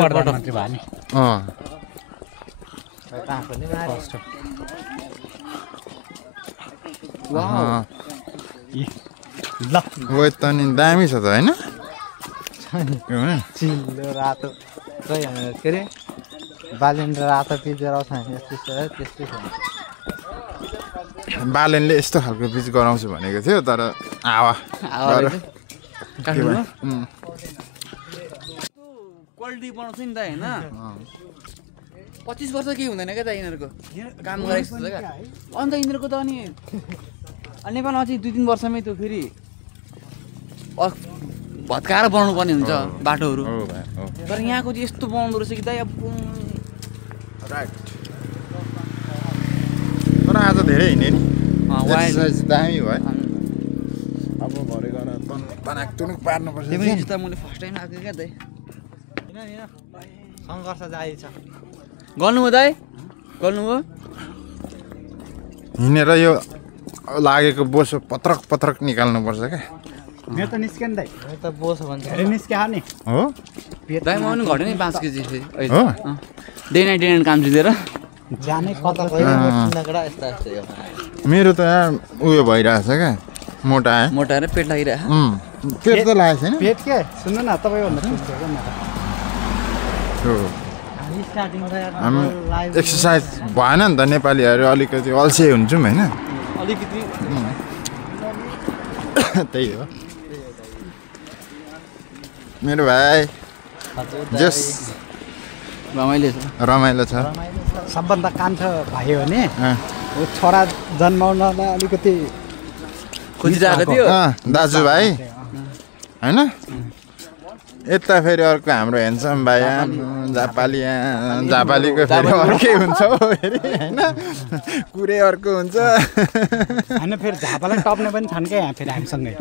प्रधानमन्त्री भयो नि ल वो त नि दामी छ त हैन चिल्लो रातो के अरे बालेन रातो पिचेर आउँछ त्यस्तै छ बालेनले यस्तो खालको पिच गराउँछु भनेको थियो तर आवा क्वालिटी बनाउँछ नि त हैन 25 वर्ष के हुँदैन के त यिनीहरुको काम गरेको छ क्या अन्त यिनीहरुको त अनि नेपालमा चाहिँ 2-3 वर्षमै त्यो फेरि भत्काएर बनाउनु पर्ने हुन्छ बाटोहरु तर यहाँको चाहिँ यस्तो बनाउँदो रहेछ कि दाइ अब राइट तर आज धेरै हिँड्ने नि एक्सरसाइज दामी भयो अब भरे गएर तनाक तुनुक पार्नुपर्छ त्यो पनि जुत्ता मैले फर्स्ट टाइम आएको क्या दाइ संघर्ष जारी छ गर्नुभयो दाइ गर्नुभयो हिँडेर यो लागेको बोसो पत्रक पत्रक निकाल्नुपर्छ क्या मेरो त निस्केन दाइ मेरो त बोसो भन्छ धेरै निस्क्या नि हो दाइ म पनि घट्यो नि 5 केजी हो डे नाइट काम दिएर जाने कता नगडा यस्ता यस्तो मेरो त उयो भइरहेछ क्या मोटाएर पेट लागिरहेछ पेट त लागेको छैन पेट के सुन्नु न तपाईभन्दा हामी एक्सर्साइज भएन नि त नेपालीहरू अलिकति अल्छे हुन्छौँ होइन अलिकति त्यही हो मेरो भाइ जस रमाइलो छ सबभन्दा कान्छो भाइ हो नि छोरा जन्माउनलाई अलिकति खोजिरहेको थियो दाजुभाइ होइन यता फेरि अर्को हाम्रो ह्यान्डसम भाइ जापालीको फेरि अर्कै हुन्छ हो फेरि होइन कुरै अर्को हुन्छ होइन फेरि झापालाई टप्ने पनि छन् क्या यहाँ फेरि हामीसँगै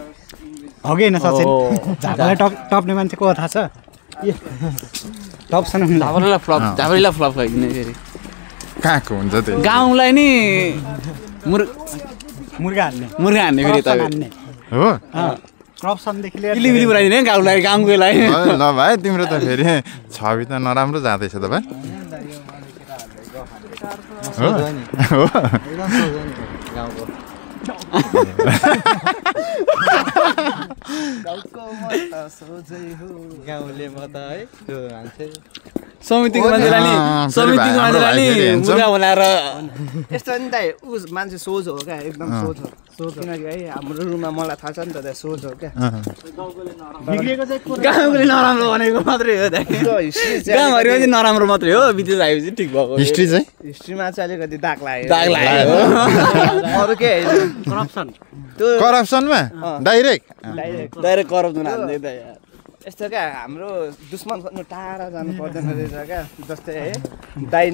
हो कि होइन सचिन झापालाई टप्ने मान्छे को थाहा छ टप्सन झापालीलाई फ्लप खाइदिने फेरि कहाँको हुन्छ त्यो गाउँलाई नि मुर्गा हान्ने फेरि त हो करप्सनदेखि लिएर इलिबिली बनाइदिने गाउँलाई गाउँको लागि ल भाइ तिम्रो त फेरि छवि त नराम्रो जाँदैछ त भाइ गाउँले म त है त्यो मान्छे समितिको मान्छेलाई नि मुर्गा बनाएर यस्तो नि त उ मान्छे सोझ हो क्या एकदम सोझ हो किनकि है हाम्रो रुममा मलाई थाहा छ नि त त्यहाँ सोझ हो क्या गाउँले नराम्रो भनेको मात्रै हो गाउँभरि चाहिँ नराम्रो मात्रै हो विदेश आएपछि ठिक भएको हिस्ट्री चाहिँ हिस्ट्रीमा चाहिँ अलिकति दाग लाग्यो अरू के करप्सनमा डाइरेक्ट करप्सन हाल्ने त यस्तो क्या हाम्रो दुश्मन खोज्नु टाढा जानु पर्दैन रहेछ क्या जस्तै है दाइ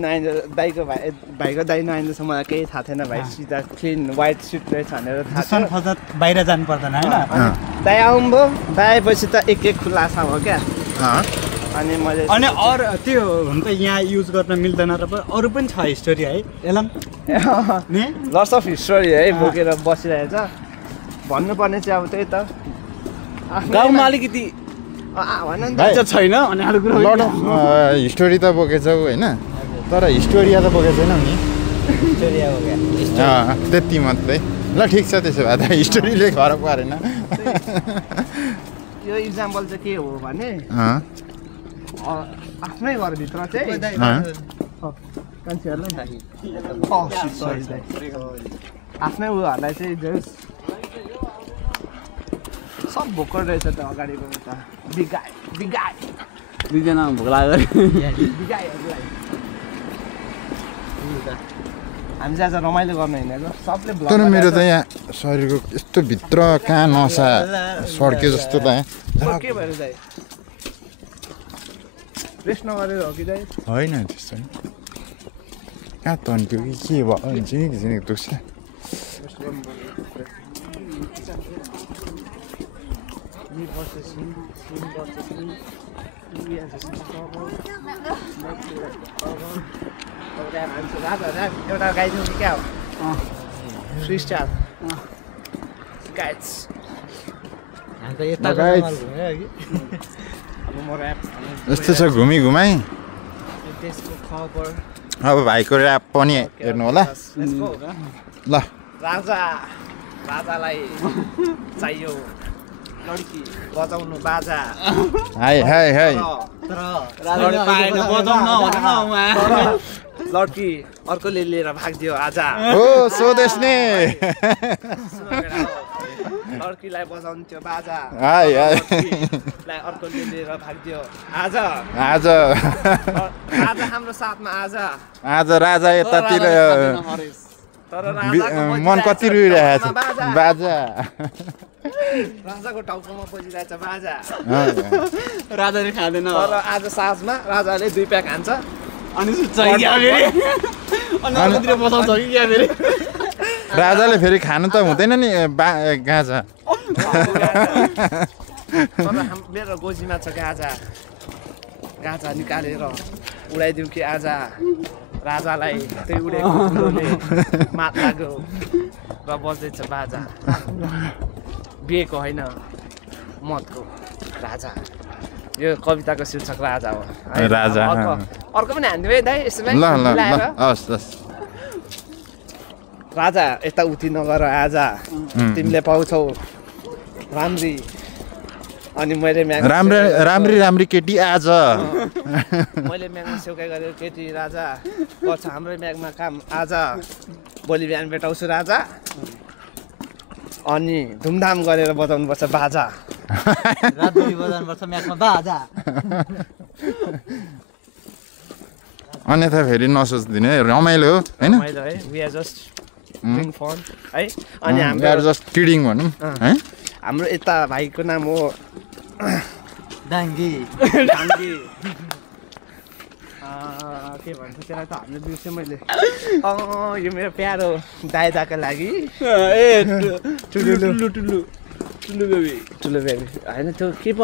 दाइको भाइको दाइ नआइन्दैछ मलाई केही थाहा थिएन भाइ सिधा क्लिन वाइट सिट रहेछ भनेर थाहा खोज्दा बाहिर जानु पर्दैन होइन दाइ आउनुभयो दाइ आएपछि त एक खुलासा भयो क्या अनि मैले अनि अरू त्यो हुन त यहाँ युज गर्न मिल्दैन र अरू पनि छ हिस्टोरी है एलम लस अफ हिस्टोरी है बोकेर बसिरहेछ भन्नुपर्ने चाहिँ अब त्यही त गाउँमा अलिकति छैन अनि अरू कुरा लट अफ हिस्टोरी त बोकेछौ होइन तर हिस्टोरिया त बोकेको छैनौ नि त्यति मात्रै ल ठिक छ त्यसो भए त हिस्टोरीले फरक पारेन यो इक्जाम्पल चाहिँ के हो भने आफ्नै घरभित्र चाहिँ आफ्नै उयोहरूलाई चाहिँ सब भोकर रहेछ त अगाडिको त बिगाए दुईजना भोक लाग्यो हामी चाहिँ आज रमाइलो गर्न हिँडेको सबले तर मेरो त यहाँ शरीरको यस्तो भित्र कहाँ नसा सड्क्यो जस्तो त के भएर चाहिँ रेस्ट नगरेर हो कि चाहिँ होइन त्यस्तो कहाँ तन्क्यो कि के भयो झिनिक दुख्छ एउटा गाइदिनु कि क्या हो फ्री स्टाइल गाइड्स हामी त यता म ऱ्याप यस्तो छ घुमी घुमाइ देशको खबर अब भाइको ऱ्याप पनि हेर्नु होला ल राजालाई चाहियो लड्की बजाउनु बाजा हाई हाई हाई लड्की अर्कोले लिएर भाग्दियो आजा ओ स्वदेश ने लड्कीलाई बजाउनु थियो बाजा हाई हाई अर्कोले लिएर भाग्दियो आज आज आज हाम्रो साथमा आज राजा यतातिर तर मन कति रुइरहेछ बाजा राजाको टाउकोमा बजिरहेछ बाजा राजाले खाँदैन तर आज साँझमा राजाले 2 प्याक खान्छ अनि सुत्छ क्या फेरि अनि अर्कोतिर बसाउँछ कि क्या फेरि राजाले फेरि खानु त हुँदैन नि गाजा तर मेरो गोजीमा छ गाजा निकालेर उडाइदिउँ कि आज राजालाई त्यही उडेको कुरोले मात लाग्यो र बज्दैछ बाजा बिहेको होइन मतको राजा यो कविताको शीर्षक राजा हो राजा अर्को पनि हान्दिउँ है दाइ यसमै ल हस् राजा यता उति नगर आज तिमीले पाउँछौ राम्री अनि मैले राम्री केटी आज मैले म्यागमा सेउकाइ गरेको केटी राजा गर्छ हाम्रो म्यागमा काम आज भोलि बिहान भेटाउँछु राजा अनि धुमधाम गरेर बजाउनुपर्छ बाजा रातभरि बजाउनुपर्छ म्यागमा बाजा अन्यथा फेरि नसोच्दिनु है रमाइलो हो हैन रमाइलो है वी आर जस्ट ड्रिङ फन है अनि हाम्रो जस्ट किडिङ भनौँ है हाम्रो यता भाइको नाम हो डाङ्गी के भन्छ त्यसलाई त हामीले बिर्सेँ मैले यो मेरो प्यारो दाइदाको लागि ए ठुलो बेबी ठुलो बेबी होइन त्यो के पो